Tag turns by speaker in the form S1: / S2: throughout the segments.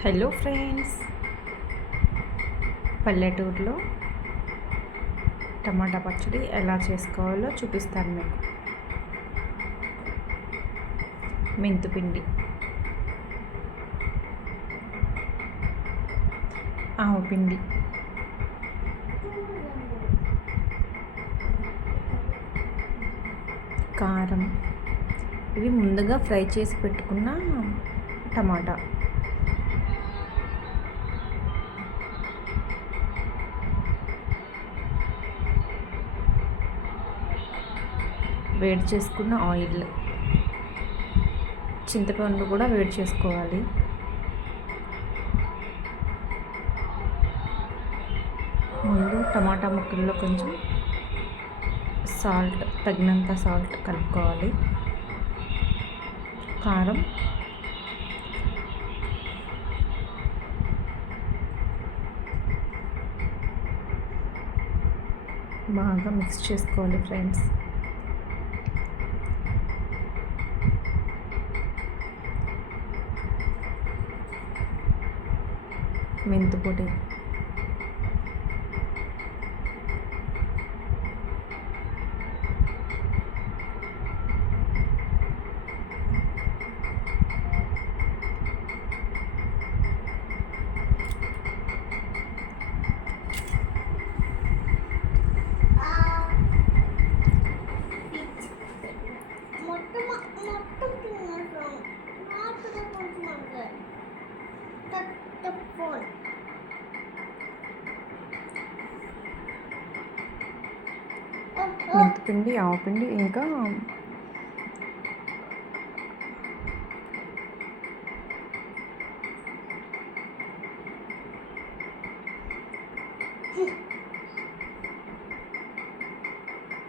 S1: Hello friends. పల్లెటూరులో టమాటా పచ్చడి ఎలా చేసుకోవాలో చూపిస్తాను మీకు. మెంతుపిండి ఆవు పిండి. కారం. ఇవి ముందుగా ఫ్రై చేసి పెట్టుకున్న టమాటా. వేడి చేసుకున్న ఆయిల్. చింతపండు కూడా వేడి చేసుకోవాలి. ముందు టమాటా ముక్కల్లో కొంచెం సాల్ట్ తగినంత సాల్ట్ కలుపుకోవాలి. కారం బాగా మిక్స్ చేసుకోవాలి ఫ్రెండ్స్.
S2: mean to put
S1: మెంతిపిండి ఆవపిండి ఇంకా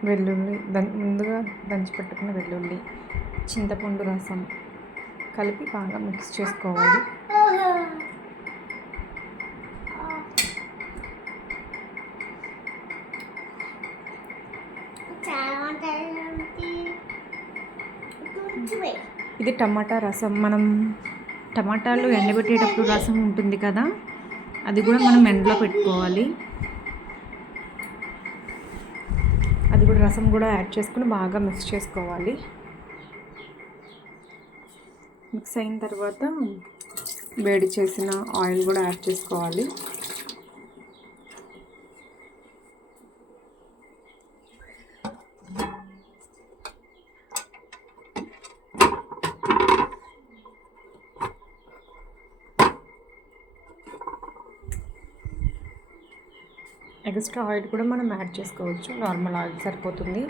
S1: వెల్లుల్లి దం ముందుగా దంచి పెట్టుకున్న వెల్లుల్లి చింతపండు రసం కలిపి బాగా మిక్స్ చేసుకోవాలి. ఇది టమాటా రసం. మనం టమాటాలు ఎండబెట్టేటప్పుడు రసం ఉంటుంది కదా అది కూడా మనం ఎండలో పెట్టుకోవాలి. అది కూడా రసం కూడా యాడ్ చేసుకుని బాగా మిక్స్ చేసుకోవాలి. మిక్స్ అయిన తర్వాత వేడి చేసిన ఆయిల్ కూడా యాడ్ చేసుకోవాలి. ఎక్స్ట్రా ఆయిల్ కూడా మనం యాడ్ చేసుకోవచ్చు. నార్మల్ ఆయిల్ సరిపోతుంది.